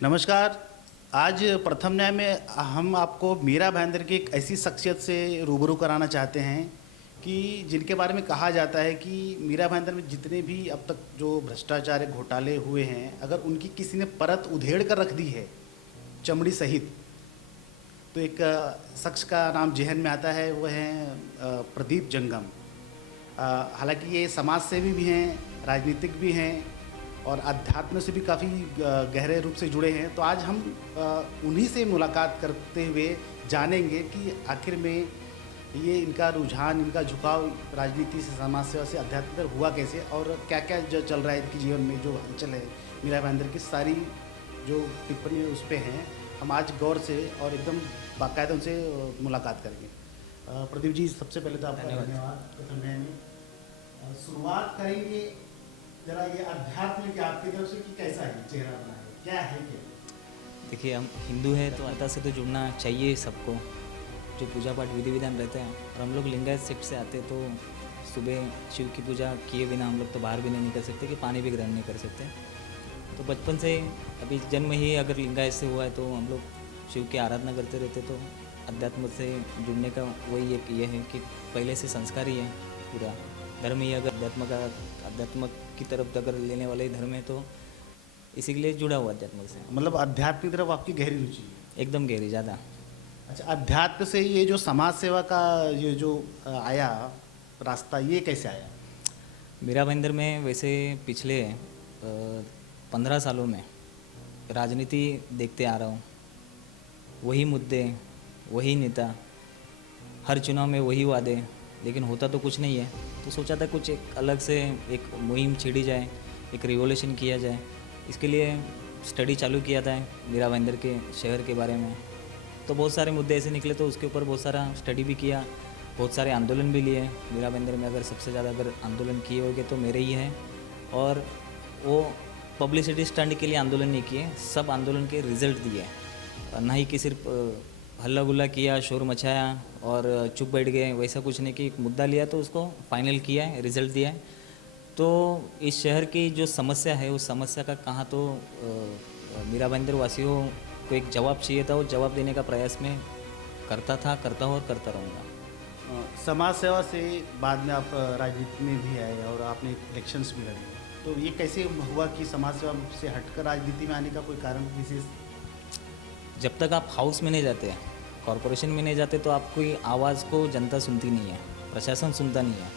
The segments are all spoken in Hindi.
नमस्कार। आज प्रथम न्याय में हम आपको मीरा भाईंदर की एक ऐसी शख्सियत से रूबरू कराना चाहते हैं कि जिनके बारे में कहा जाता है कि मीरा भाईंदर में जितने भी अब तक जो भ्रष्टाचार या घोटाले हुए हैं, अगर उनकी किसी ने परत उधेड़ कर रख दी है चमड़ी सहित, तो एक शख्स का नाम जहन में आता है, वो है प्रदीप जंगम। हालांकि ये समाज सेवी भी हैं, राजनीतिक भी हैं और अध्यात्म से भी काफ़ी गहरे रूप से जुड़े हैं। तो आज हम उन्हीं से मुलाकात करते हुए जानेंगे कि आखिर में ये इनका रुझान, इनका झुकाव राजनीति से, समाज सेवा से अध्यात्म तक हुआ कैसे और क्या क्या जो चल रहा है इनके जीवन में, जो हलचल है मीरा भाईंदर की सारी जो टिप्पणी उस पर हैं। हम आज गौर से और एकदम बाकायदा उनसे मुलाकात करेंगे। प्रदीप जी, सबसे पहले तो आपका धन्यवाद। प्रथम न्याय में शुरुआत करेंगे जरा ये अध्यात्म के आपकी तरफ से कि कैसा है चेहरा अपना है, क्या है क्या? देखिए, हम हिंदू हैं तो आस्था से तो जुड़ना चाहिए सबको, जो पूजा पाठ विधि विधान रहते हैं। और हम लोग लिंगायत सेक्ट से आते हैं तो सुबह शिव की पूजा किए बिना हम लोग तो बाहर भी नहीं निकल सकते, कि पानी भी ग्रहण नहीं कर सकते। तो बचपन से अभी जन्म ही अगर लिंगायत से हुआ है तो हम लोग शिव की आराधना करते रहते। तो अध्यात्म से जुड़ने का वही एक ये है कि पहले से संस्कार ही है पूरा धर्म ही। अगर अध्यात्म की तरफ अगर लेने वाले धर्म है तो इसी के लिए जुड़ा हुआ अध्यात्म से। मतलब अध्यात्म की तरफ आपकी गहरी रुचि है? एकदम गहरी, ज़्यादा। अच्छा, अध्यात्म से ये जो समाज सेवा का ये जो आया रास्ता, ये कैसे आया? मीरा भाईंदर में वैसे पिछले 15 सालों में राजनीति देखते आ रहा हूँ। वही मुद्दे, वही नेता, हर चुनाव में वही वादे, लेकिन होता तो कुछ नहीं है। तो सोचा था कुछ एक अलग से एक मुहिम छेड़ी जाए, एक रिवोल्यूशन किया जाए। इसके लिए स्टडी चालू किया था मीरा भाईंदर के शहर के बारे में। तो बहुत सारे मुद्दे ऐसे निकले तो उसके ऊपर बहुत सारा स्टडी भी किया, बहुत सारे आंदोलन भी लिए। मीरा भाईंदर में अगर सबसे ज़्यादा अगर आंदोलन किए होंगे तो मेरे ही हैं। और वो पब्लिसिटी स्टंट के लिए आंदोलन नहीं किए, सब आंदोलन के रिजल्ट दिए। ना ही कि सिर्फ हल्ला गुल्ला किया, शोर मचाया और चुप बैठ गए, वैसा कुछ नहीं। कि एक मुद्दा लिया तो उसको फाइनल किया है, रिजल्ट दिया है। तो इस शहर की जो समस्या है उस समस्या का कहाँ तो मीरा भाईंदर वासियों को एक जवाब चाहिए था, वो जवाब देने का प्रयास में करता था, करता हूँ और करता रहूँगा। समाज सेवा से बाद में आप राजनीति में भी आए और आपने इलेक्शंस भी लड़े, तो ये कैसे हुआ कि समाज सेवा से हटकर राजनीति में आने का कोई कारण विशेष? जब तक आप हाउस में नहीं जाते, कॉरपोरेशन में नहीं जाते, तो आपकी आवाज़ को जनता सुनती नहीं है, प्रशासन सुनता नहीं है।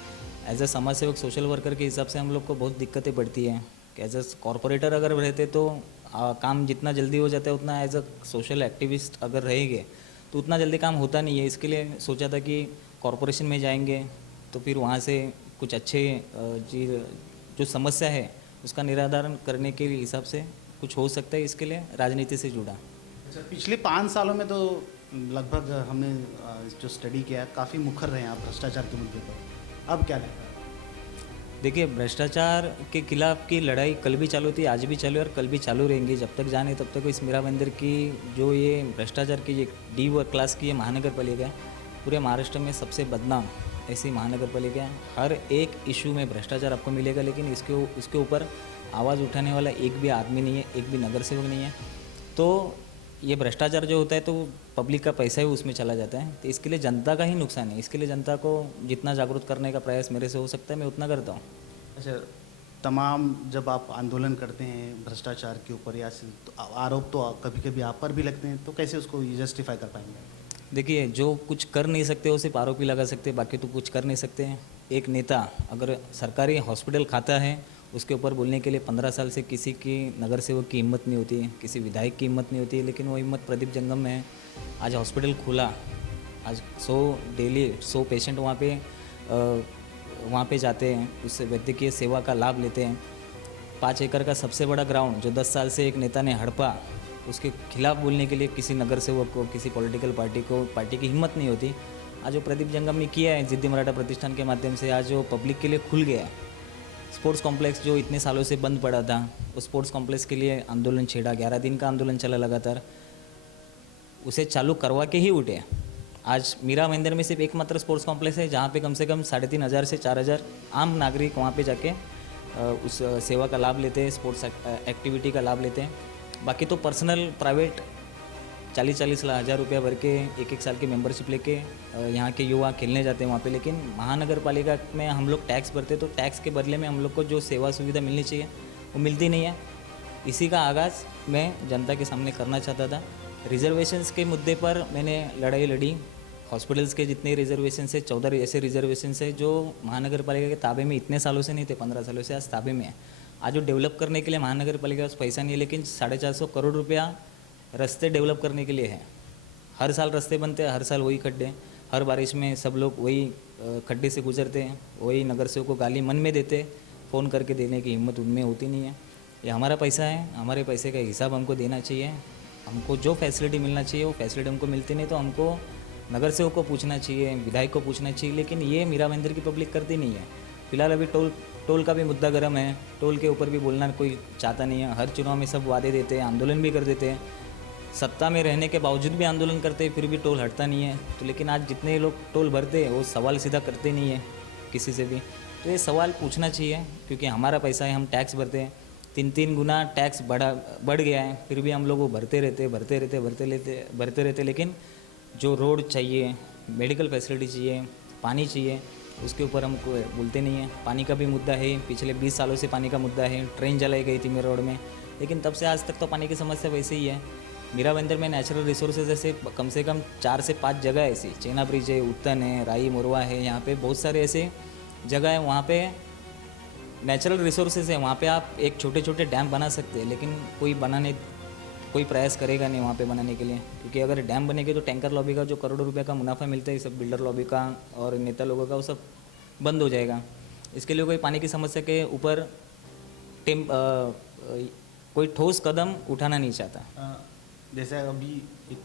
एज ए समाज सेवक, सोशल वर्कर के हिसाब से हम लोग को बहुत दिक्कतें पड़ती हैं कि एज ए कॉरपोरेटर अगर रहते तो काम जितना जल्दी हो जाता है उतना एज अ सोशल एक्टिविस्ट अगर रहेंगे तो उतना जल्दी काम होता नहीं है। इसके लिए सोचा था कि कॉरपोरेशन में जाएंगे तो फिर वहाँ से कुछ अच्छे जो समस्या है उसका निराधारण करने के हिसाब से कुछ हो सकता है। इसके लिए राजनीति से जुड़ा। अच्छा, पिछले 5 सालों में तो लगभग हमने जो स्टडी किया, काफ़ी मुखर रहे हैं आप भ्रष्टाचार के मुद्दे पर। अब क्या लगता है? देखिए, भ्रष्टाचार के खिलाफ की लड़ाई कल भी चालू थी, आज भी चालू है और कल भी चालू रहेंगी। जब तक जाने तब तक इस मीरा भाईंदर की जो ये भ्रष्टाचार की ये डी वर्ग क्लास की ये महानगर पालिका है, पूरे महाराष्ट्र में सबसे बदनाम ऐसी महानगर पालिका है। हर एक इशू में भ्रष्टाचार आपको मिलेगा, लेकिन इसके ऊपर आवाज़ उठाने वाला एक भी आदमी नहीं है, एक भी नगर सेवक नहीं है। तो ये भ्रष्टाचार जो होता है तो पब्लिक का पैसा ही उसमें चला जाता है। तो इसके लिए जनता का ही नुकसान है। इसके लिए जनता को जितना जागरूक करने का प्रयास मेरे से हो सकता है मैं उतना करता हूँ। अच्छा, तमाम जब आप आंदोलन करते हैं भ्रष्टाचार के ऊपर या तो आरोप तो कभी कभी आप पर भी लगते हैं, तो कैसे उसको जस्टिफाई कर पाएंगे? देखिए, जो कुछ कर नहीं सकते वो सिर्फ आरोप ही लगा सकते, बाकी तो कुछ कर नहीं सकते हैं। एक नेता अगर सरकारी हॉस्पिटल खाता है उसके ऊपर बोलने के लिए 15 साल से किसी की नगर सेवक की हिम्मत नहीं होती है, किसी विधायक की हिम्मत नहीं होती है, लेकिन वो हिम्मत प्रदीप जंगम में है। आज हॉस्पिटल खुला, आज 100 पेशेंट वहाँ पे जाते हैं, उस वैद्यकीय सेवा का लाभ लेते हैं। 5 एकड़ का सबसे बड़ा ग्राउंड जो 10 साल से एक नेता ने हड़पा, उसके खिलाफ बोलने के लिए किसी नगर सेवक को, किसी पॉलिटिकल पार्टी की हिम्मत नहीं होती। आज जो प्रदीप जंगम ने किया है जिद्दी मराठा प्रतिष्ठान के माध्यम से, आज जो पब्लिक के लिए खुल गया है। स्पोर्ट्स कॉम्प्लेक्स जो इतने सालों से बंद पड़ा था, उस स्पोर्ट्स कॉम्प्लेक्स के लिए आंदोलन छेड़ा, 11 दिन का आंदोलन चला लगातार, उसे चालू करवा के ही उठे। आज मीरा भाईंदर में सिर्फ एकमात्र स्पोर्ट्स कॉम्प्लेक्स है जहाँ पे कम से कम 3,500 से 4,000 आम नागरिक वहाँ पे जाके उस सेवा का लाभ लेते हैं, स्पोर्ट्स एक्टिविटी का लाभ लेते हैं। बाकी तो पर्सनल प्राइवेट 40-40 हज़ार रुपया भर के एक एक साल की मेंबरशिप लेके यहाँ के युवा खेलने जाते हैं वहाँ पे। लेकिन महानगर पालिका में हम लोग टैक्स भरते, तो टैक्स के बदले में हम लोग को जो सेवा सुविधा मिलनी चाहिए वो मिलती नहीं है। इसी का आगाज़ मैं जनता के सामने करना चाहता था। रिजर्वेशंस के मुद्दे पर मैंने लड़ाई लड़ी। हॉस्पिटल्स के जितने रिजर्वेशन है, 14 ऐसे रिजर्वेशन है जो महानगर पालिका के ताबे में इतने सालों से नहीं थे, 15 सालों से आज ताबे में है। आज वो डेवलप करने के लिए महानगर पालिका के पास पैसा नहीं है, लेकिन 450 करोड़ रुपया रास्ते डेवलप करने के लिए है। हर साल रास्ते बनते हैं, हर साल वही खड्डे, हर बारिश में सब लोग वही खड्डे से गुजरते हैं, वही नगर सेवक को गाली मन में देते, फ़ोन करके देने की हिम्मत उनमें होती नहीं है। ये हमारा पैसा है, हमारे पैसे का हिसाब हमको देना चाहिए। हमको जो फैसिलिटी मिलना चाहिए वो फैसिलिटी हमको मिलती नहीं, तो हमको नगर सेवक को पूछना चाहिए, विधायक को पूछना चाहिए। लेकिन ये मीरा भाईंदर की पब्लिक करती नहीं है। फिलहाल अभी टोल का भी मुद्दा गर्म है, टोल के ऊपर भी बोलना कोई चाहता नहीं है। हर चुनाव में सब वादे देते हैं, आंदोलन भी कर देते हैं, सत्ता में रहने के बावजूद भी आंदोलन करते हैं, फिर भी टोल हटता नहीं है। तो लेकिन आज जितने लोग टोल भरते हैं वो सवाल सीधा करते नहीं है किसी से भी। तो ये सवाल पूछना चाहिए, क्योंकि हमारा पैसा है, हम टैक्स भरते हैं। 3-3 गुना टैक्स बढ़ गया है, फिर भी हम लोग वो भरते रहते। लेकिन जो रोड चाहिए, मेडिकल फैसिलिटी चाहिए, पानी चाहिए, उसके ऊपर हमको बोलते नहीं है। पानी का भी मुद्दा है, पिछले 20 सालों से पानी का मुद्दा है। ट्रेन जलाई गई थी मेरे रोड में, लेकिन तब से आज तक तो पानी की समस्या वैसे ही है। मीरा भाईंदर में नेचुरल रिसोर्सेज ऐसे कम से कम 4 से 5 जगह ऐसी, चेना ब्रिज है, उत्तन है, राई मोरवा है, यहाँ पे बहुत सारे ऐसे जगह है, वहाँ पे नेचुरल रिसोर्सेज है। वहाँ पे आप एक छोटे छोटे डैम बना सकते हैं, लेकिन कोई प्रयास करेगा नहीं वहाँ पे बनाने के लिए, क्योंकि अगर डैम बनेगे तो टैंकर लॉबी का जो करोड़ों रुपए का मुनाफा मिलता है, सब बिल्डर लॉबी का और नेता लोगों का, वो सब बंद हो जाएगा। इसके लिए कोई पानी की समस्या के ऊपर कोई ठोस कदम उठाना नहीं चाहता। जैसे अभी एक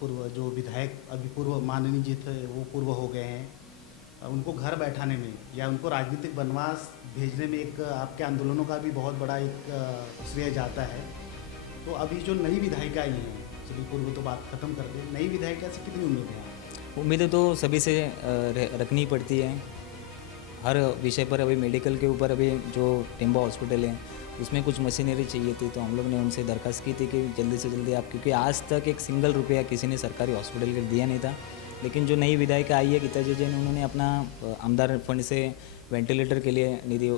पूर्व जो विधायक अभी पूर्व माननीय जी थे वो पूर्व हो गए हैं, उनको घर बैठाने में या उनको राजनीतिक वनवास भेजने में एक आपके आंदोलनों का भी बहुत बड़ा एक श्रेय जाता है। तो अभी जो नई विधायिका आई हैं, चलिए पूर्व तो बात खत्म कर दें, नई विधायिका से कितनी उम्मीद है? उम्मीदें तो सभी से रखनी पड़ती है हर विषय पर। अभी मेडिकल के ऊपर अभी जो टिम्बा हॉस्पिटल है उसमें कुछ मशीनरी चाहिए थी, तो हम लोग ने उनसे दरख्वास्त की थी कि जल्दी से जल्दी आप, क्योंकि आज तक एक सिंगल रुपया किसी ने सरकारी हॉस्पिटल के दिया नहीं था। लेकिन जो नई विधायिका आई है गीता जी ने, उन्होंने अपना आमदार फंड से वेंटिलेटर के लिए निधि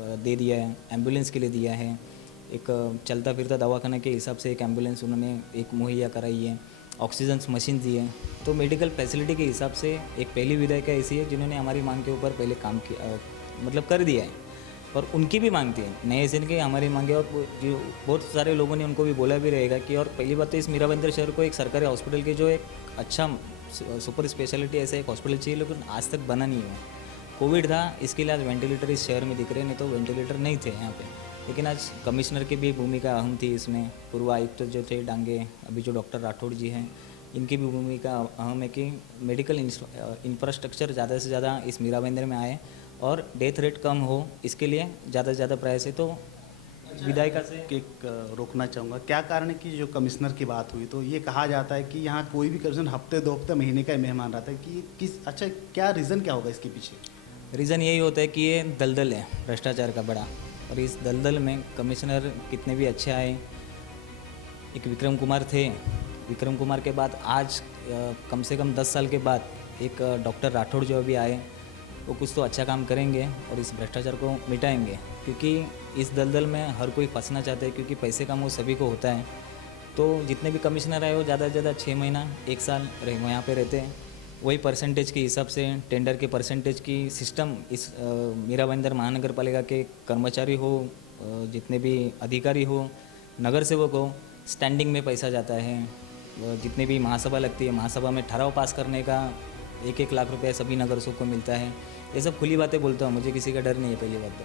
दे दिया है, एम्बुलेंस के लिए दिया है, एक चलता फिरता दवाखाना के हिसाब से एक एम्बुलेंस उन्होंने एक मुहैया कराई है, ऑक्सीजन मशीन दी है। तो मेडिकल फैसिलिटी के हिसाब से एक पहली विधायिका ऐसी है जिन्होंने हमारी मांग के ऊपर पहले काम किया, मतलब कर दिया है। और उनकी भी मांग थी नए सिन की हमारी मांगे, और जो बहुत सारे लोगों ने उनको भी बोला भी रहेगा कि, और पहली बात तो इस मीरा भाईंदर शहर को एक सरकारी हॉस्पिटल की जो एक अच्छा सुपर स्पेशलिटी ऐसा एक हॉस्पिटल चाहिए, लेकिन आज तक बना नहीं है। कोविड था, इसके लिए आज वेंटिलेटर इस शहर में दिख रहे, नहीं तो वेंटिलेटर नहीं थे यहाँ पे। लेकिन आज कमिश्नर की भी भूमिका अहम थी इसमें, पूर्व आयुक्त जो थे डांगे, अभी जो डॉक्टर राठौड़ जी हैं, इनकी भी भूमिका अहम है कि मेडिकल इंफ्रास्ट्रक्चर ज़्यादा से ज़्यादा इस मीरा भाईंदर में आए और डेथ रेट कम हो, इसके लिए ज़्यादा से ज़्यादा प्रयास है। तो विधायिका से एक रोकना चाहूँगा, क्या कारण है कि जो कमिश्नर की बात हुई तो ये कहा जाता है कि यहाँ कोई भी कमिश्नर हफ्ते 2 हफ्ते महीने का मेहमान रहता है, कि किस अच्छा क्या रीज़न क्या होगा इसके पीछे? रीज़न यही होता है कि ये दलदल है भ्रष्टाचार का बड़ा, और इस दलदल में कमिश्नर कितने भी अच्छे आए, एक विक्रम कुमार थे, विक्रम कुमार के बाद आज कम से कम 10 साल के बाद एक डॉक्टर राठौड़ जो अभी आए, वो कुछ तो अच्छा काम करेंगे और इस भ्रष्टाचार को मिटाएंगे, क्योंकि इस दलदल में हर कोई फंसना चाहता है, क्योंकि पैसे का मोह सभी को होता है। तो जितने भी कमिश्नर आए वो ज़्यादा से ज़्यादा 6 महीना 1 साल यहाँ पे रहते हैं, वही परसेंटेज के हिसाब से टेंडर के परसेंटेज की सिस्टम इस मीरा भाईंदर महानगर पालिका के कर्मचारी हो, जितने भी अधिकारी हो, नगर सेवक हो, स्टैंडिंग में पैसा जाता है। जितने भी महासभा लगती है, महासभा में ठराव पास करने का 1-1 लाख रुपया सभी नगर सेवक को मिलता है। ये सब खुली बातें बोलता हूँ, मुझे किसी का डर नहीं है पहली बात तो।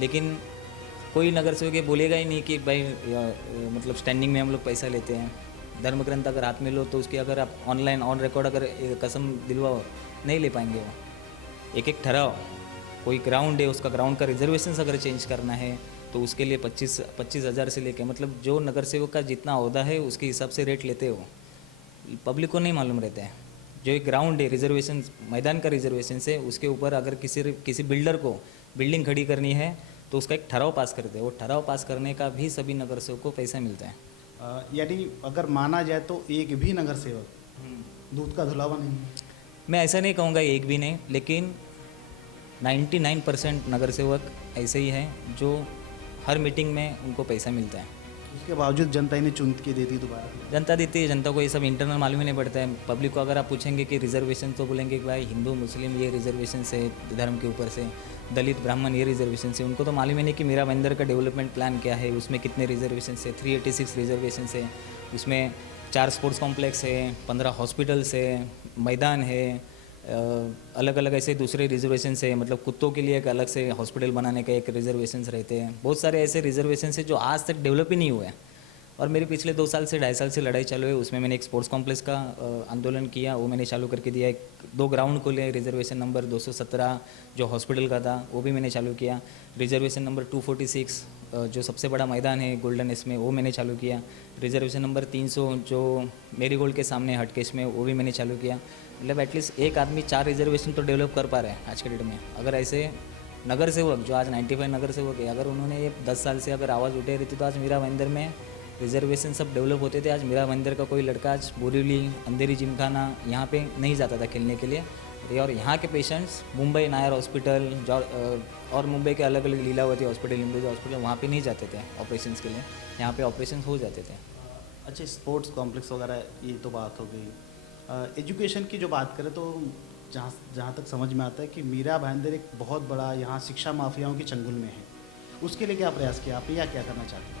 लेकिन कोई नगर सेवक ये बोलेगा ही नहीं कि भाई मतलब स्टैंडिंग में हम लोग पैसा लेते हैं। धर्म ग्रंथ अगर हाथ में लो तो उसकी अगर आप ऑनलाइन ऑन रिकॉर्ड अगर कसम दिलवाओ, नहीं ले पाएंगे वो। एक ठहराओ, कोई ग्राउंड है, उसका ग्राउंड का रिजर्वेशन अगर चेंज करना है तो उसके लिए 25 हज़ार से लेके, मतलब जो नगर सेवक का जितना ओहदा है उसके हिसाब से रेट लेते हो। पब्लिक को नहीं मालूम रहता है। जो एक ग्राउंड है, रिजर्वेशन मैदान का रिजर्वेशन से, उसके ऊपर अगर किसी बिल्डर को बिल्डिंग खड़ी करनी है तो उसका एक ठराव पास करते हैं, वो ठराव पास करने का भी सभी नगर सेवक को पैसा मिलता है। यानी अगर माना जाए तो एक भी नगर सेवक दूध का धुलावा नहीं है। मैं ऐसा नहीं कहूँगा एक भी नहीं, लेकिन 99% नगर सेवक ऐसे ही हैं जो हर मीटिंग में उनको पैसा मिलता है। उसके बावजूद जनता इन्हें चुन के देती दोबारा। जनता देती है, जनता को ये सब इंटरनल मालूम ही नहीं पड़ता है। पब्लिक को अगर आप पूछेंगे कि रिजर्वेशन, तो बोलेंगे कि भाई हिंदू मुस्लिम ये रिजर्वेशन से, धर्म के ऊपर से दलित ब्राह्मण ये रिजर्वेशन से। उनको तो मालूम ही नहीं कि मीरा भाईंदर का डेवलपमेंट प्लान क्या है, उसमें कितने रिजर्वेशन है। 386 रिजर्वेशन है, उसमें 4 स्पोर्ट्स कॉम्प्लेक्स है, 15 हॉस्पिटल्स है, मैदान है, अलग अलग ऐसे दूसरे रिजर्वेशन है। मतलब कुत्तों के लिए एक अलग से हॉस्पिटल बनाने का एक रिजर्वेशन रहते हैं। बहुत सारे ऐसे रिजर्वेशन है जो आज तक डेवलप ही नहीं हुए हैं। और मेरे पिछले 2 साल से 2.5 साल से लड़ाई चालू है। उसमें मैंने एक स्पोर्ट्स कॉम्प्लेक्स का आंदोलन किया, वो मैंने चालू करके दिया। 2 ग्राउंड खोले, रिजर्वेशन नंबर 217 जो हॉस्पिटल का था वो भी मैंने चालू किया। रिजर्वेशन नंबर 246 जो सबसे बड़ा मैदान है गोल्डन एस में, वो मैंने चालू किया। रिजर्वेशन नंबर 300 जो मेरीगोल्ड के सामने हटकेश में, वो भी मैंने चालू किया। मतलब एटलीस्ट एक आदमी 4 रिजर्वेशन तो डेवलप कर पा रहे हैं आज के डेट में। अगर ऐसे नगर सेवक जो आज 95 नगर सेवक है, अगर उन्होंने ये 10 साल से अगर आवाज़ उठाई रहती तो आज मीरा भाईंदर में रिजर्वेशन सब डेवलप होते थे। आज मीरा भाईंदर का कोई लड़का आज बोरीवली, अंधेरी जिमखाना यहाँ पे नहीं जाता था खेलने के लिए। और यहाँ के पेशेंट्स मुंबई नायर हॉस्पिटल और मुंबई के अलग अलग लीलावती हॉस्पिटल, हिंदू हॉस्पिटल, वहाँ पे नहीं जाते थे ऑपरेशंस के लिए। यहाँ पे ऑपरेशन हो जाते थे। अच्छा, स्पोर्ट्स कॉम्प्लेक्स वगैरह ये तो बात हो गई। एजुकेशन की जो बात करें तो जहाँ जहाँ तक समझ में आता है कि मीरा भाईंदर एक बहुत बड़ा यहाँ शिक्षा माफियाओं के चंगुल में है। उसके लिए क्या प्रयास किया आपने या क्या करना चाहते हैं?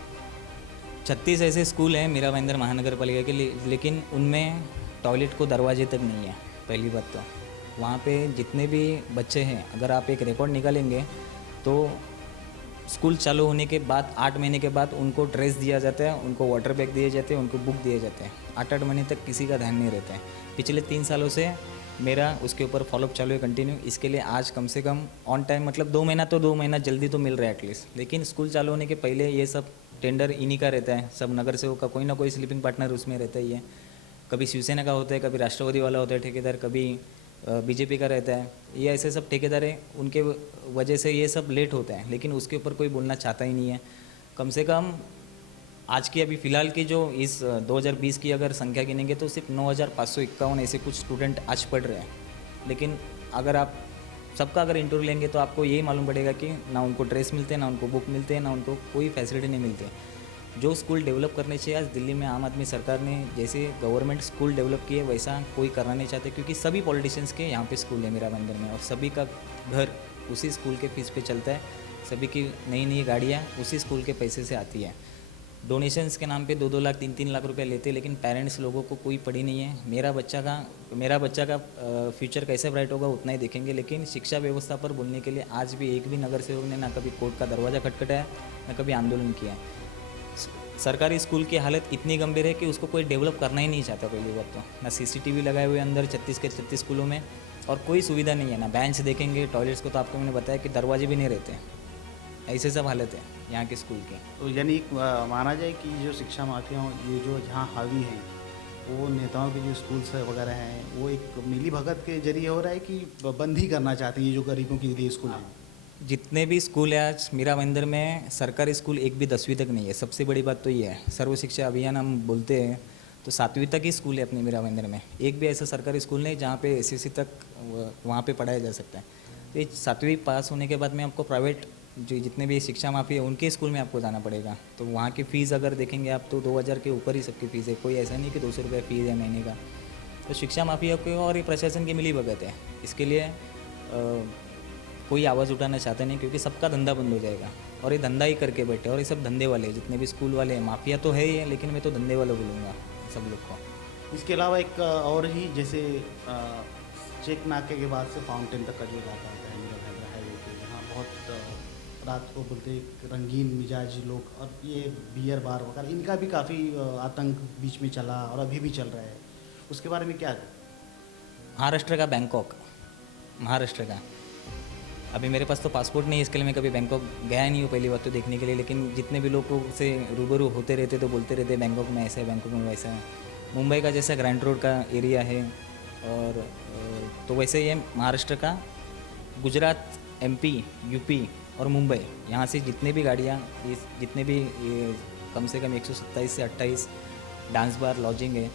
36 ऐसे स्कूल हैं मीरा भाईंदर महानगर पालिका के लिए, लेकिन उनमें टॉयलेट को दरवाजे तक नहीं है। पहली बात तो वहाँ पे जितने भी बच्चे हैं, अगर आप एक रिकॉर्ड निकालेंगे तो स्कूल चालू होने के बाद 8 महीने के बाद उनको ड्रेस दिया जाता है, उनको वाटर बैग दिए जाते हैं, उनको बुक दिए जाते हैं। 8-8 महीने तक किसी का ध्यान नहीं रहता है। पिछले 3 सालों से मेरा उसके ऊपर फॉलोअप चालू है कंटिन्यू। इसके लिए आज कम से कम ऑन टाइम, मतलब 2 महीना तो 2 महीना जल्दी तो मिल रहा है एटलीस्ट। लेकिन स्कूल चालू होने के पहले ये सब टेंडर इन्हीं का रहता है। सब नगर सेवक का कोई ना कोई स्लीपिंग पार्टनर उसमें रहता ही है। कभी शिवसेना का होता है, कभी राष्ट्रवादी वाला होता है ठेकेदार, कभी बीजेपी का रहता है। ये ऐसे सब ठेकेदार है, उनके वजह से ये सब लेट होता है। लेकिन उसके ऊपर कोई बोलना चाहता ही नहीं है। कम से कम आज की अभी फ़िलहाल की जो इस 2020 की अगर संख्या गिनेंगे तो सिर्फ 9,551 ऐसे कुछ स्टूडेंट आज पढ़ रहे हैं। लेकिन अगर आप सबका अगर इंटरव्यू लेंगे तो आपको यही मालूम पड़ेगा कि ना उनको ड्रेस मिलते हैं, ना उनको बुक मिलते हैं, ना उनको कोई फैसिलिटी नहीं मिलती। जो स्कूल डेवलप करने चाहिए आज दिल्ली में आम आदमी सरकार ने जैसे गवर्नमेंट स्कूल डेवलप किए वैसा कोई करना नहीं चाहते, क्योंकि सभी पॉलिटिशियंस के यहाँ पे स्कूल है मीरा भाईंदर में, और सभी का घर उसी स्कूल के फीस पे चलता है। सभी की नई नई गाड़ियाँ उसी स्कूल के पैसे से आती है। डोनेशंस के नाम पे 2-2 लाख 3-3 लाख रुपए लेते, लेकिन पेरेंट्स लोगों को कोई पड़ी नहीं है। मेरा बच्चा का फ्यूचर कैसे ब्राइट होगा उतना ही देखेंगे। लेकिन शिक्षा व्यवस्था पर बोलने के लिए आज भी एक भी नगर सेवक ने ना कभी कोर्ट का दरवाज़ा खटखटाया, ना कभी आंदोलन किया है। सरकारी स्कूल की हालत इतनी गंभीर है कि उसको कोई डेवलप करना ही नहीं चाहता। पहली बात तो ना CCTV लगाए हुए अंदर 36 के 36 स्कूलों में, और कोई सुविधा नहीं है। ना बेंच देखेंगे, टॉयलेट्स को तो आपको मैंने बताया कि दरवाजे भी नहीं रहते। ऐसे सब हालत है यहाँ के स्कूल की। तो यानी माना जाए कि जो शिक्षा माफिया ये जो यहाँ हावी हैं, वो नेताओं के जो स्कूल्स वगैरह हैं वो एक मिली भगत के जरिए हो रहा है कि बंद ही करना चाहते हैं ये जो गरीबों के लिए स्कूल हैं? जितने भी स्कूल है आज मीरा भाईंदर में, सरकारी स्कूल एक भी 10वीं तक नहीं है। सबसे बड़ी बात तो ये है, सर्व शिक्षा अभियान हम बोलते हैं तो 7वीं तक ही स्कूल है अपने मीरा भाईंदर में। एक भी ऐसा सरकारी स्कूल नहीं जहाँ पे SSC तक वहाँ पे पढ़ाया जा सकता है। तो 7वीं पास होने के बाद में आपको प्राइवेट जो जितने भी शिक्षा माफी है उनके स्कूल में आपको जाना पड़ेगा। तो वहाँ की फ़ीस अगर देखेंगे आप तो 2000 के ऊपर ही सबकी फ़ीस है। कोई ऐसा नहीं कि 200 रुपये फ़ीस है महीने का। तो शिक्षा माफिया को और ये प्रशासन की मिली भगत है। इसके लिए कोई आवाज़ उठाना चाहता नहीं, क्योंकि सबका धंधा बंद हो जाएगा और ये धंधा ही करके बैठे। और ये सब धंधे वाले जितने भी स्कूल वाले हैं, माफिया तो है ही है, लेकिन मैं तो धंधे वाले बोलूँगा सब लोग को। इसके अलावा एक और ही जैसे चेक नाके के बाद से फाउंटेन तक का जो इलाका आता है मीरा भाईंदर हाईवे पे, यहाँ बहुत रात को बोलते रंगीन मिजाज लोग, और ये बियर बार वगैरह इनका भी काफ़ी आतंक बीच में चला और अभी भी चल रहा है। उसके बारे में क्या? महाराष्ट्र का बैंकॉक, महाराष्ट्र का अभी मेरे पास तो पासपोर्ट नहीं है, इसके लिए मैं कभी बैंकॉक गया नहीं हूँ पहली बात तो देखने के लिए। लेकिन जितने भी लोगों से रूबरू होते रहते तो बोलते रहते बैंकॉक में ऐसा है, बैंकॉक में वैसा है। मुंबई का जैसा ग्रैंड रोड का एरिया है, और तो वैसे ही है महाराष्ट्र का। गुजरात, MP, UP और मुंबई, यहाँ से जितने भी गाड़ियाँ, जितने भी ये कम से कम 127 से 28 डांस बार लॉजिंग है।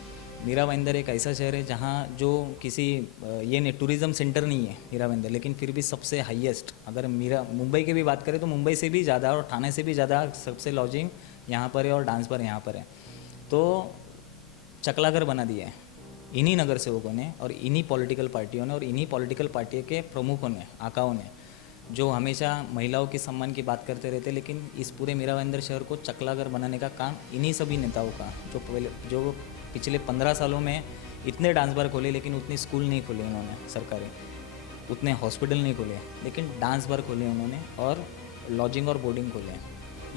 मीरा भाईंदर एक ऐसा शहर है जहाँ जो किसी ये नहीं टूरिज़्म सेंटर नहीं है मीरा भाईंदर, लेकिन फिर भी सबसे हाईएस्ट, अगर मीरा मुंबई की भी बात करें तो मुंबई से भी ज़्यादा और ठाणे से भी ज़्यादा सबसे लॉजिंग यहाँ पर है और डांस बार यहाँ पर है। तो चकलागर बना दिया है इन्हीं नगर सेवकों ने और इन्हीं पॉलिटिकल पार्टियों ने और इन्हीं पॉलिटिकल पार्टियों के प्रमुखों ने, आकाओं ने, जो हमेशा महिलाओं के सम्मान की बात करते रहते, लेकिन इस पूरे मीरा भाईंदर शहर को चकलागर बनाने का काम इन्हीं सभी नेताओं का, जो पिछले 15 सालों में इतने डांस बार खोले लेकिन उतनी स्कूल नहीं खोले उन्होंने सरकारी, उतने हॉस्पिटल नहीं खोले, लेकिन डांस बार खोले उन्होंने और लॉजिंग और बोर्डिंग खोले।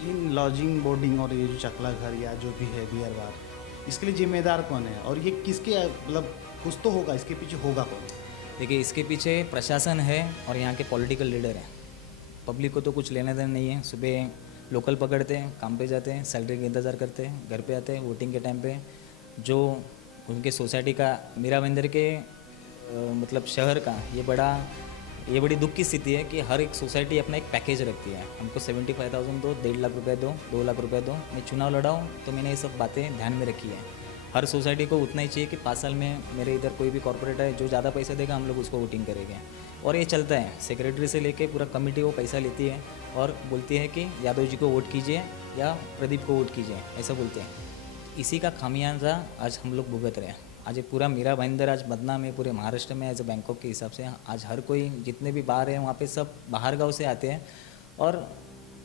ये लॉजिंग बोर्डिंग और ये जो चकला घर या जो भी है बियर बार, इसके लिए जिम्मेदार कौन है और ये किसके मतलब कुछ तो होगा, इसके पीछे होगा कौन? देखिए, इसके पीछे प्रशासन है और यहाँ के पॉलिटिकल लीडर हैं। पब्लिक को तो कुछ लेना देना नहीं है। सुबह लोकल पकड़ते हैं, काम पे जाते हैं, सैलरी का इंतज़ार करते हैं, घर पे आते हैं वोटिंग के टाइम पे। जो उनके सोसाइटी का मीरा भाईंदर के मतलब शहर का ये बड़ी दुख की स्थिति है कि हर एक सोसाइटी अपना एक पैकेज रखती है। हमको 75,000 दो, 1.5 लाख रुपए दो, 2 लाख रुपए दो। मैं चुनाव लड़ाऊँ तो मैंने ये सब बातें ध्यान में रखी है। हर सोसाइटी को उतना ही चाहिए कि 5 साल में मेरे इधर कोई भी कॉर्पोरेट है जो ज़्यादा पैसा देगा, हम लोग उसको वोटिंग करेंगे। और ये चलता है, सेक्रेटरी से लेके पूरा कमेटी वो पैसा लेती है और बोलती है कि यादव जी को वोट कीजिए या प्रदीप को वोट कीजिए, ऐसा बोलते हैं। इसी का खामियाजा आज हम लोग भुगत रहे हैं। आज ये पूरा मीरा भाईंदर आज बदनाम है पूरे महाराष्ट्र में एज ए बैंकॉक के हिसाब से। आज हर कोई जितने भी बाहर हैं वहाँ पे सब बाहर गाँव से आते हैं। और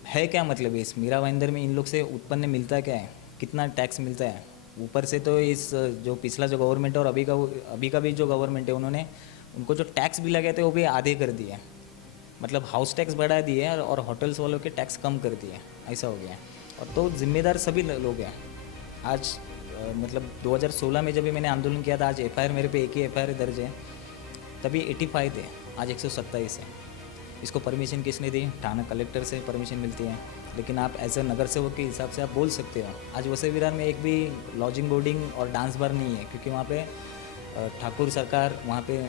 है क्या मतलब इस मीरा भाईंदर में इन लोग से उत्पन्न मिलता क्या है, कितना टैक्स मिलता है? ऊपर से तो इस जो पिछला जो गवर्नमेंट है और अभी का भी जो गवर्नमेंट है, उन्होंने उनको जो टैक्स भी लगे थे वो भी आधे कर दिए। मतलब हाउस टैक्स बढ़ा दिए और होटल्स वालों के टैक्स कम कर दिए, ऐसा हो गया। और तो जिम्मेदार सभी लोग हैं। आज मतलब 2016 में जब भी मैंने आंदोलन किया था, आज एफआईआर मेरे पे एक ही एफआईआर दर्ज है, तभी 85 थे, आज 127 है। इसको परमिशन किसने दी? थाना कलेक्टर से परमिशन मिलती है। लेकिन आप एज ए नगर सेवक के हिसाब से आप बोल सकते हो। आज वसई विरार में एक भी लॉजिंग बोर्डिंग और डांस बार नहीं है, क्योंकि वहाँ पे ठाकुर सरकार, वहाँ पे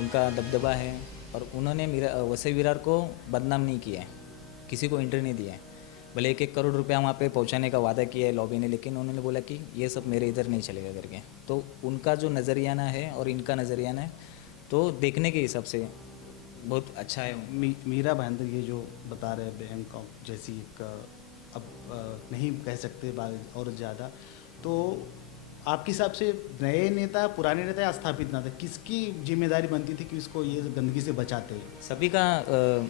उनका दबदबा है और उन्होंने वसई विरार को बदनाम नहीं किया है, किसी को एंट्री नहीं दिया है। भले 1-1 करोड़ रुपया वहाँ पे पहुँचाने का वादा किया है लॉबी ने, लेकिन उन्होंने बोला कि ये सब मेरे इधर नहीं चलेगा करके। तो उनका जो नज़रियाना है और इनका नज़रियाना है, तो देखने के हिसाब से बहुत अच्छा है। मीरा भाईंदर ये जो बता रहे हैं बैंकॉक जैसी एक अब नहीं कह सकते बात और ज़्यादा, तो आपके हिसाब से नए नेता, पुराने नेता या स्थापित नेता, किसकी जिम्मेदारी बनती थी कि इसको ये गंदगी से बचाते हैं? सभी का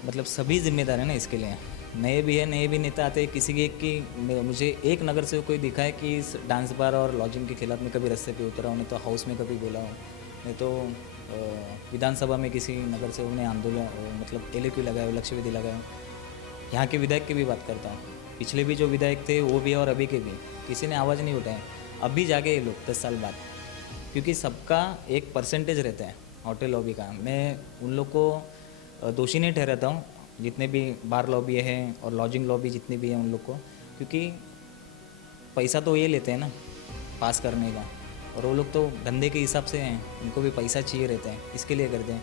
मतलब सभी जिम्मेदार है ना इसके लिए। नए भी है, नए भी नेता आते हैं। किसी के की मुझे एक नगर से कोई दिखा है कि इस डांस बार और लॉजिंग के खिलाफ में कभी रास्ते पे उतरा हूँ, नहीं तो हाउस में कभी बोला हूँ, नहीं तो विधानसभा में किसी नगर से उन्हें आंदोलन मतलब LQ लगाया, लक्ष्य विधि लगाया। यहाँ के विधायक की भी बात करता हूँ, पिछले भी जो विधायक थे वो भी और अभी के भी, किसी ने आवाज़ नहीं उठाया। अभी जाके ये लोग 10 साल बाद, क्योंकि सबका एक परसेंटेज रहता है होटल लॉबी का। मैं उन लोग को दोषी नहीं ठहराता हूँ, जितने भी बार लॉबी है और लॉजिंग लॉबी जितनी भी है उन लोग को, क्योंकि पैसा तो ये लेते हैं ना पास करने का, और वो लोग तो धंधे के हिसाब से हैं, उनको भी पैसा चाहिए रहता है, इसके लिए करते हैं।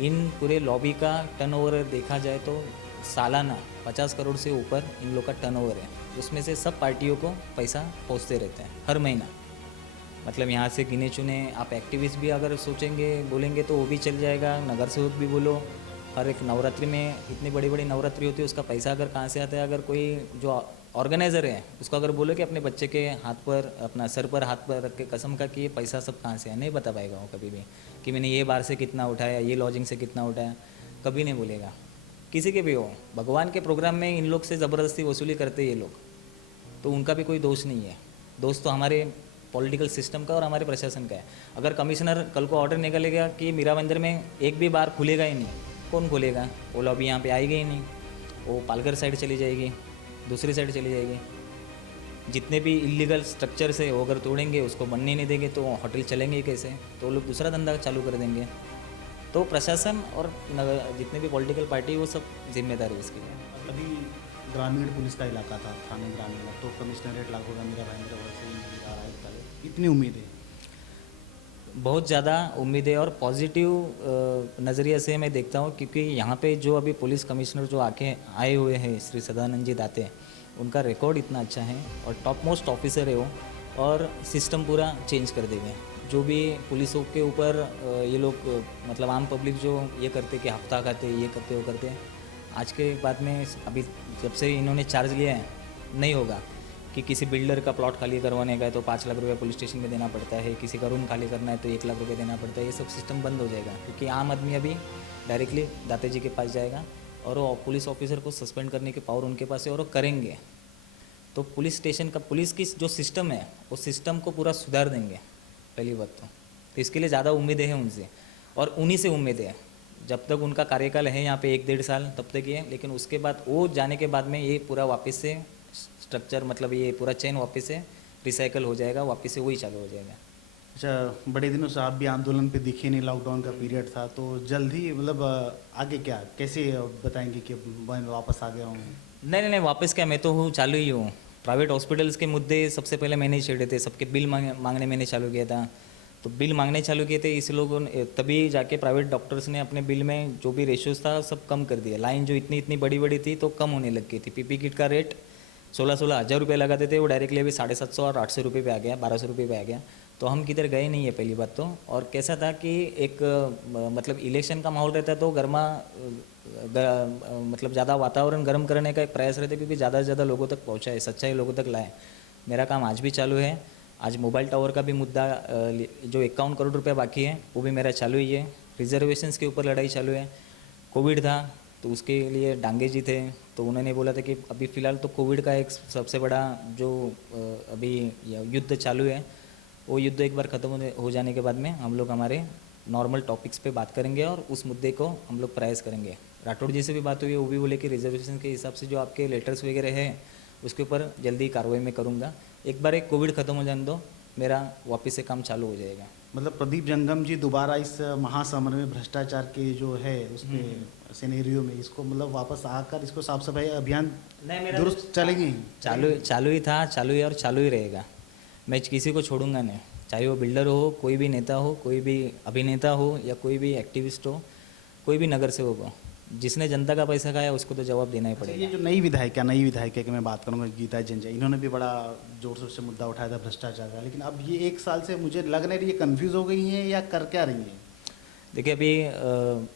इन पूरे लॉबी का टर्नओवर देखा जाए तो सालाना 50 करोड़ से ऊपर इन लोग का टर्नओवर है। उसमें से सब पार्टियों को पैसा पहुँचते रहते हैं हर महीना। मतलब यहाँ से गिने चुने आप एक्टिविस्ट भी अगर सोचेंगे बोलेंगे तो वो भी चल जाएगा, नगर सेवक भी बोलो। हर एक नवरात्रि में इतनी बड़ी बड़ी नवरात्रि होती है, उसका पैसा अगर कहाँ से आता है, अगर कोई जो ऑर्गेनाइज़र है उसको अगर बोलो कि अपने बच्चे के हाथ पर, अपना सर पर हाथ पर रख के कसम का कि ये पैसा सब कहाँ से है, नहीं बता पाएगा वो कभी भी कि मैंने ये बार से कितना उठाया, ये लॉजिंग से कितना उठाया, कभी नहीं बोलेगा। किसी के भी हो, भगवान के प्रोग्राम में इन लोग से ज़बरदस्ती वसूली करते ये लोग, तो उनका भी कोई दोष नहीं है। दोष तो हमारे पॉलिटिकल सिस्टम का और हमारे प्रशासन का है। अगर कमिश्नर कल को ऑर्डर निकलेगा कि मीरा भाईंदर में एक भी बार खुलेगा ही नहीं, कौन खोलेगा? वो लॉबी यहाँ पे आएगी ही नहीं, वो पालघर साइड चली जाएगी, दूसरी साइड चली जाएगी। जितने भी इलीगल स्ट्रक्चर्स है वो अगर तोड़ेंगे, उसको बनने नहीं देंगे, तो होटल चलेंगे कैसे? तो वो लोग दूसरा धंधा चालू कर देंगे। तो प्रशासन और जितने भी पॉलिटिकल पार्टी वो सब जिम्मेदार है इसके लिए। अभी ग्रामीण पुलिस का इलाका था, थाने ग्रामीण, तो कमिश्नरेट लागू होगा मीरा भाईंदर वैसे ही इतनी उम्मीद है? बहुत ज़्यादा उम्मीद है और पॉजिटिव नज़रिए से मैं देखता हूँ, क्योंकि यहाँ पे जो अभी पुलिस कमिश्नर जो आके आए हुए हैं श्री सदानंद जी दाते, उनका रिकॉर्ड इतना अच्छा है और टॉप मोस्ट ऑफिसर है वो, और सिस्टम पूरा चेंज कर देंगे। जो भी पुलिसों के ऊपर ये लोग मतलब आम पब्लिक जो ये करते कि हफ्ता खाते ये करते वो करते, आज के बाद में अभी जब से इन्होंने चार्ज लिया है नहीं होगा कि किसी बिल्डर का प्लॉट खाली करवाने का है तो 5 लाख रुपए पुलिस स्टेशन में देना पड़ता है, किसी का रूम खाली करना है तो 1 लाख रुपए देना पड़ता है। ये सब सिस्टम बंद हो जाएगा, क्योंकि आम आदमी अभी डायरेक्टली दाते जी के पास जाएगा और वो पुलिस ऑफिसर को सस्पेंड करने की पावर उनके पास है और वो करेंगे। तो पुलिस स्टेशन का पुलिस की जो सिस्टम है वो सिस्टम को पूरा सुधार देंगे पहली बात तो इसके लिए ज़्यादा उम्मीदें हैं उनसे, और उन्हीं से उम्मीदें हैं। जब तक उनका कार्यकाल है यहाँ पे 1-1.5 साल तब तक ये, लेकिन उसके बाद वो जाने के बाद में ये पूरा वापस से स्ट्रक्चर मतलब ये पूरा चेन वापस से रिसाइकल हो जाएगा, वापस से वही चालू हो जाएगा। अच्छा, बड़े दिनों से आप भी आंदोलन पे दिखे नहीं, लॉकडाउन का पीरियड था, तो जल्द ही मतलब आगे क्या कैसे बताएंगे कि मैं वापस आ गया हूँ? नहीं, वापस क्या, मैं तो हूँ चालू ही हूँ। प्राइवेट हॉस्पिटल्स के मुद्दे सबसे पहले मैंने ही छेड़े थे, सबके बिल मांगने मैंने चालू किया था। तो बिल मांगने चालू किए थे इस लोगों ने, तभी जाके प्राइवेट डॉक्टर्स ने अपने बिल में जो भी रेशियोज था सब कम कर दिया। लाइन जो इतनी इतनी बड़ी बड़ी थी तो कम होने लग गई थी। पीपी किट का रेट 16-16 हज़ार रुपये लगाते थे, वो डायरेक्टली अभी 750 और 800 रुपये पे आ गया, 1200 रुपये पे आ गया। तो हम किधर गए नहीं है पहली बात तो। और कैसा था कि एक मतलब इलेक्शन का माहौल रहता है तो मतलब ज़्यादा वातावरण गर्म करने का एक प्रयास रहता है, क्योंकि ज़्यादा से ज़्यादा लोगों तक पहुँचाए, सच्चाई लोगों तक लाए। मेरा काम आज भी चालू है। आज मोबाइल टावर का भी मुद्दा जो 51 करोड़ रुपये बाकी है वो भी मेरा चालू ही है। रिजर्वेशंस के ऊपर लड़ाई चालू है। कोविड था तो उसके लिए डांगे जी थे, तो उन्होंने बोला था कि अभी फ़िलहाल तो कोविड का एक सबसे बड़ा जो अभी युद्ध चालू है, वो युद्ध एक बार ख़त्म हो जाने के बाद में हम लोग हमारे नॉर्मल टॉपिक्स पे बात करेंगे और उस मुद्दे को हम लोग प्रयास करेंगे। राठौड़ जी से भी बात हुई है, वो भी बोले कि रिजर्वेशन के हिसाब से जो आपके लेटर्स वगैरह है उसके ऊपर जल्दी कार्रवाई में करूँगा। एक बार एक कोविड ख़त्म हो जाने दो, मेरा वापस से काम चालू हो जाएगा। मतलब प्रदीप जंगम जी दोबारा इस महासमर में भ्रष्टाचार के जो है उस पे सिनेरियो में इसको मतलब वापस आकर इसको साफ सफाई अभियान नहीं, मेरा दुरुस्त चलेंगे? चालू ही था, चालू ही और चालू ही रहेगा। मैं किसी को छोड़ूंगा नहीं, चाहे वो बिल्डर हो, कोई भी नेता हो, कोई भी अभिनेता हो या कोई भी एक्टिविस्ट हो, कोई भी नगर सेवक हो, जिसने जनता का पैसा खाया उसको तो जवाब देना ही अच्छा, पड़ेगा। ये जो नई विधायक है कि मैं बात करूँगा गीता जंजा, इन्होंने भी बड़ा जोर शोर से मुद्दा उठाया था भ्रष्टाचार का, लेकिन अब ये 1 साल से मुझे लग नहीं रही, ये कन्फ्यूज़ हो गई हैं या कर क्या रही हैं? देखिए अभी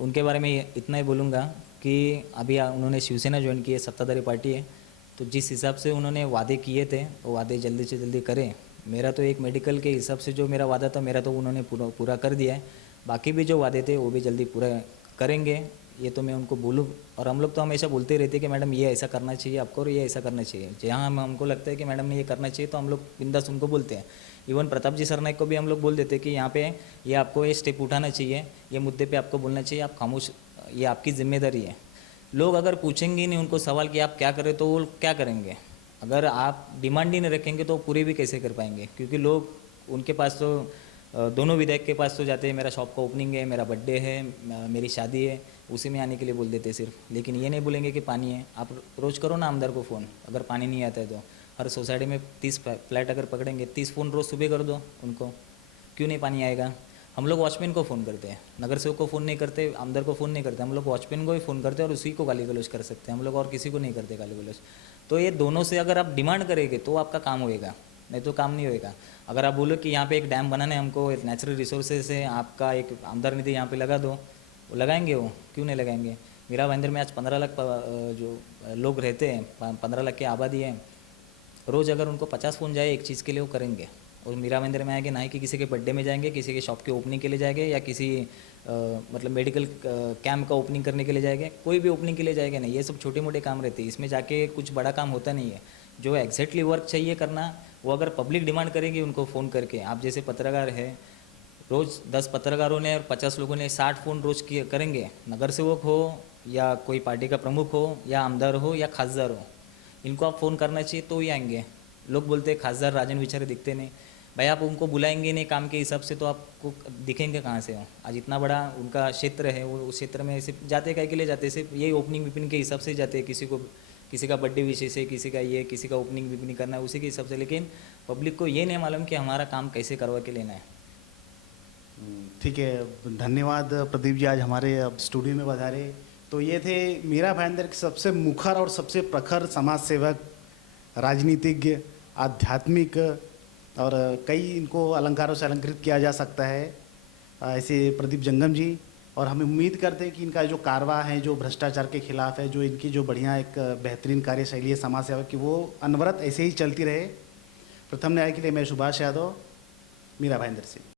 उनके बारे में इतना ही बोलूँगा कि अभी उन्होंने शिवसेना ज्वाइन की है, सत्ताधारी पार्टी है, तो जिस हिसाब से उन्होंने वादे किए थे वो वादे जल्दी से जल्दी करें। मेरा तो एक मेडिकल के हिसाब से जो मेरा वादा था मेरा तो उन्होंने पूरा कर दिया है। बाकी भी जो वादे थे वो भी जल्दी पूरा करेंगे, ये तो मैं उनको बोलूँ। और हम लोग तो हमेशा बोलते रहते हैं कि मैडम ये ऐसा करना चाहिए आपको और ये ऐसा करना चाहिए। जहाँ हमको लगता है कि मैडम ने ये करना चाहिए तो हम लोग बिंदास उनको बोलते हैं। इवन प्रताप जी सरनाइक को भी हम लोग बोल देते हैं कि यहाँ पे ये आपको ये स्टेप उठाना चाहिए, ये मुद्दे पे आपको बोलना चाहिए, आप खामोश, ये आपकी जिम्मेदारी है। लोग अगर पूछेंगे नहीं उनको सवाल कि आप क्या करें तो वो क्या करेंगे? अगर आप डिमांड ही नहीं रखेंगे तो पूरी भी कैसे कर पाएंगे? क्योंकि लोग उनके पास तो दोनों विधायक के पास तो जाते हैं, मेरा शॉप का ओपनिंग है, मेरा बर्थडे है, मेरी शादी है, उसी में आने के लिए बोल देते हैं सिर्फ। लेकिन ये नहीं बोलेंगे कि पानी है। आप रोज़ करो ना आमदार को फ़ोन, अगर पानी नहीं आता है तो। हर सोसाइटी में 30 फ्लैट अगर पकड़ेंगे, 30 फ़ोन रोज़ सुबह कर दो उनको, क्यों नहीं पानी आएगा? हम लोग वॉचमैन को फ़ोन करते हैं, नगर सेवक को फ़ोन नहीं करते, आमदार को फ़ोन नहीं करते, हम लोग वॉचमैन को ही फ़ोन करते हैं और उसी को गाली गलौज कर सकते हैं हम लोग, और किसी को नहीं करते गाली गलौज। तो ये दोनों से अगर आप डिमांड करेंगे तो आपका काम होएगा, नहीं तो काम नहीं होएगा। अगर आप बोलो कि यहाँ पे एक डैम बनाना है हमको, एक नेचुरल रिसोर्सेज है, आपका एक आमदार निधि यहाँ पे लगा दो, वो लगाएंगे, वो क्यों नहीं लगाएंगे? मीरा भाईंदर में आज 15 लाख जो लोग रहते हैं, 15 लाख की आबादी है, रोज़ अगर उनको 50 फ़ोन जाए एक चीज़ के लिए वो करेंगे। और मीरा मंदिर में आएंगे, ना ही कि किसी के बर्थडे में जाएंगे, किसी के शॉप के ओपनिंग के लिए जाएंगे या किसी मतलब मेडिकल कैंप का ओपनिंग करने के लिए जाएंगे, कोई भी ओपनिंग के लिए जाएंगे नहीं। ये सब छोटे मोटे काम रहते हैं, इसमें जाके कुछ बड़ा काम होता नहीं है। जो एग्जैक्टली वर्क चाहिए करना वो अगर पब्लिक डिमांड करेगी उनको फ़ोन करके, आप जैसे पत्रकार है, रोज़ 10 पत्रकारों ने और 50 लोगों ने 60 फ़ोन रोज़ किए करेंगे, नगर सेवक हो या कोई पार्टी का प्रमुख हो या आमदार हो या खासदार हो, इनको आप फ़ोन करना चाहिए तो ही आएंगे। लोग बोलते हैं खासदार राजन बेचारे दिखते नहीं, भाई आप उनको बुलाएंगे नहीं काम के हिसाब से तो आपको दिखेंगे कहाँ से हो? आज इतना बड़ा उनका क्षेत्र है, वो उस क्षेत्र में सिर्फ जाते काय के लिए जाते, सिर्फ यही ओपनिंग विपनिंग के हिसाब से जाते हैं। किसी का बर्थडे विशेष है, किसी का ये, किसी का ओपनिंग विपनिंग करना है उसी के हिसाब से। लेकिन पब्लिक को ये नहीं मालूम कि हमारा काम कैसे करवा के लेना है। ठीक है, धन्यवाद प्रदीप जी, आज हमारे अब स्टूडियो में पधारे। तो ये थे मीरा भाईंदर के सबसे मुखर और सबसे प्रखर समाज सेवक, राजनीतिज्ञ, आध्यात्मिक, और कई इनको अलंकारों से अलंकृत किया जा सकता है, ऐसे प्रदीप जंगम जी। और हम उम्मीद करते हैं कि इनका जो कारवा है, जो भ्रष्टाचार के खिलाफ है, जो इनकी जो बढ़िया एक बेहतरीन कार्यशैली है समाज सेवा की, वो अनवरत ऐसे ही चलती रहे। प्रथम न्याय के लिए मैं सुभाष यादव, मीरा भाईंदर से।